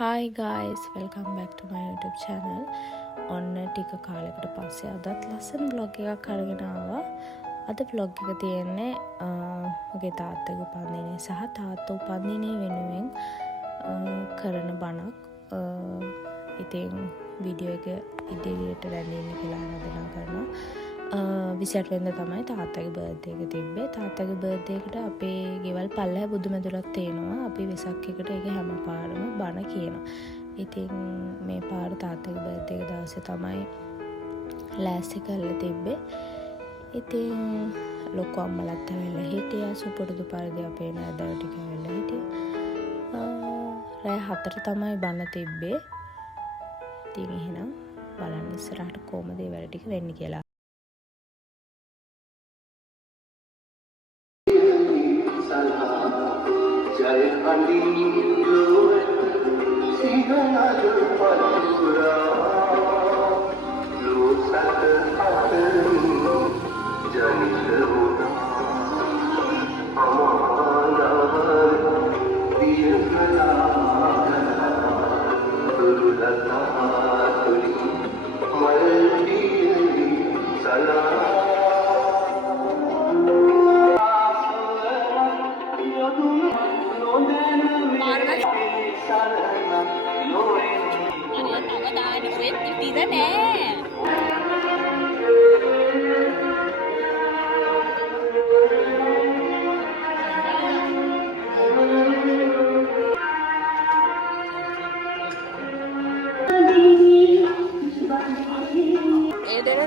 Hi guys, welcome back to my YouTube channel. ඔන්න ටික කාලයකට පස්සේ අදත් ලස්සන vlog එකක් අරගෙන ආවා. අද vlog එක තියෙන්නේ මගේ තාත්තගේ උපන්දිනේ සහ තාත්තා උපන්දිනේ වෙනුවෙන් කරන බණක්. ඉතින් වීඩියෝ එක ඉදිරියට රැඳෙන්න කියලා ආරාධනා කරනවා. 28 වෙනිදා තමයි තාත්තගේ බර්ත්ඩේ එක තිබ්බේ. තාත්තගේ බර්ත්ඩේ එකට අපේ ගෙවල් පල්ලෙහා බුදුමැදුරක් තියෙනවා. අපි වෙසක් එකට ඒක හැම පාරම බණ කියනවා. ඉතින් මේ පාර තාත්තගේ බර්ත්ඩේ එක දවසේ තමයි ලෑස්ති කරලා තිබ්බේ. ඉතින් ලොකු අම්මලාත් ඇවිල්ලා හිටියා. සුපුරුදු පරිදි අපේ නෑදෑයෝ ටික ඇවිල්ලා හිටියා. රෑ 4 තමයි බණ තිබ්බේ. ඉතින් එහෙනම් බලන්න ඉස්සරහට කොහමද ඒ වැඩ ටික වෙන්නේ කියලා.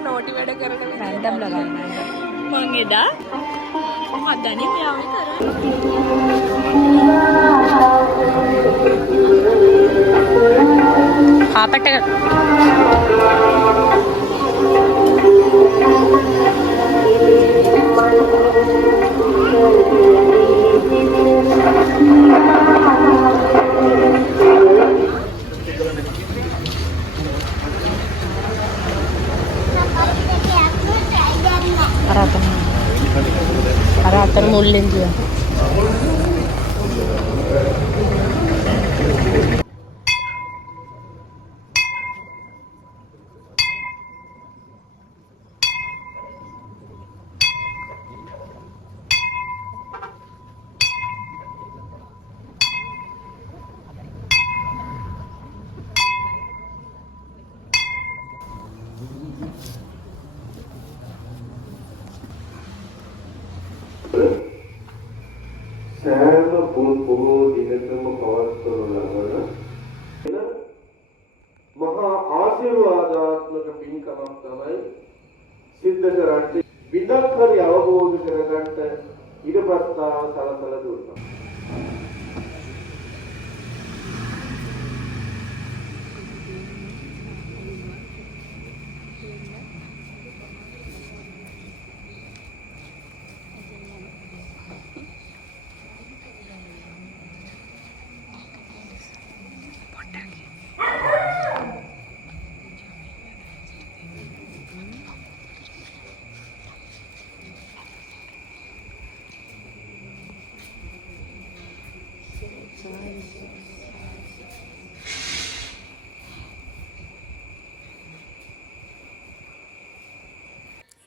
නෝටි වැඩ කරන රැන්ඩම් ලගන්න මං එදා මොකක්ද අනේ මෙයාම කරා කාපට් එක අර මුල්ලෙන් ගියා. සෑම පොහෝ දිනකම පවත්වනු ලබන මහා ආශිර්වාදාත්මක පින්කමක් තමයි සිද්ධ කරන්නේ. විදක් හරි අවබෝධ කරගන්න ඉඩපත්තාව සලසලා දුන්නා.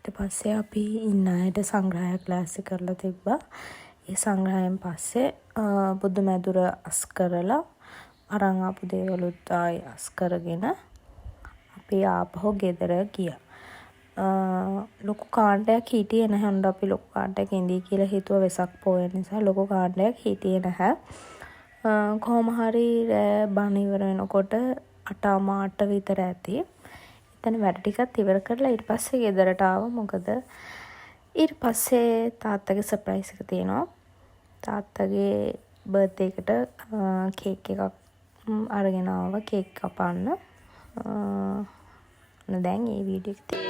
ඊට පස්සේ අපි ඉන්න අයට සංග්‍රහයක් ක්ලාස් කරලා තිබ්බා. ඒ සංග්‍රහයෙන් පස්සේ බුදුමැදුර අස් කරලා අරන් ආපු දේවලුත් ආයි අස් කරගෙන අපි ආපහු ගෙදර ගියා. ලොකු කාණ්ඩයක් හිටියේ නැහැ. හොඳ අපි ලොකු කාණ්ඩයක් ඉඳී කියලා හිතුව වෙසක් පොය නිසා ලොකු කාණ්ඩයක් හිටියේ නැහැ. කොහොම හරි බණ ඉවර වෙනකොට 8:08 විතර ඇති. එතන වැඩ ටිකක් ඉවර කරලා ඊට පස්සේ ගෙදරට ආවා. මොකද ඊට පස්සේ තාත්තගේ සර්ප්‍රයිස් එක තියෙනවා. තාත්තගේ බර්ත්ඩේ එකට කේක් එකක් අරගෙන ආවා. කේක් කපන්න. දැන් මේ වීඩියෝ එක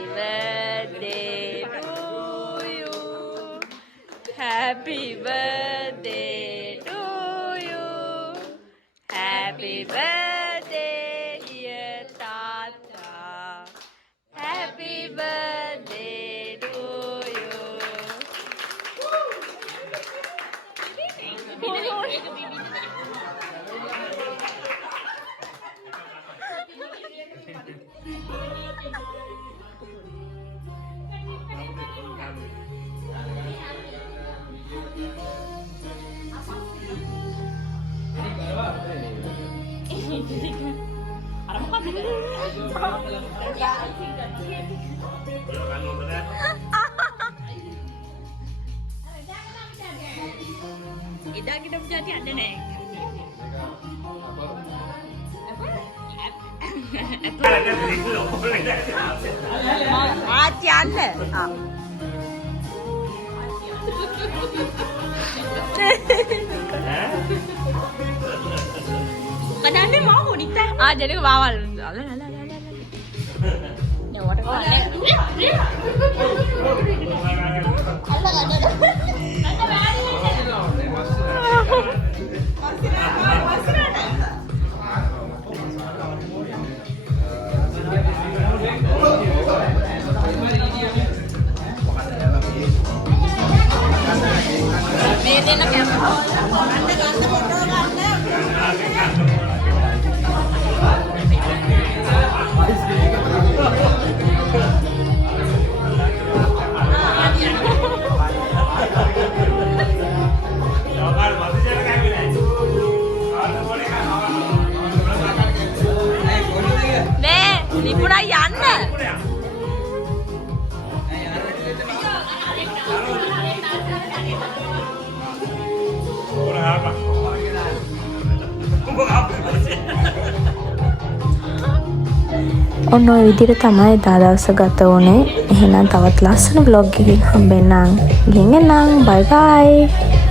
Happy birthday to you. Happy birthday dear Tata. Happy birthday to you. එදා කිටපු જાති අද නෑ. ආච්චි අන්න. Kadang-kadang mau Nita. Jadi bawal. Ya, water kau ada. Allah ada. Lipuran Yana. ඔන්න ඔය විදිහට තමයි එදා දවස ගත වුනේ. එහෙනම් තවත් ලස්සන vlog එකකින් හම්බෙන්නම්. ගිහින් එන්නම්. bye bye.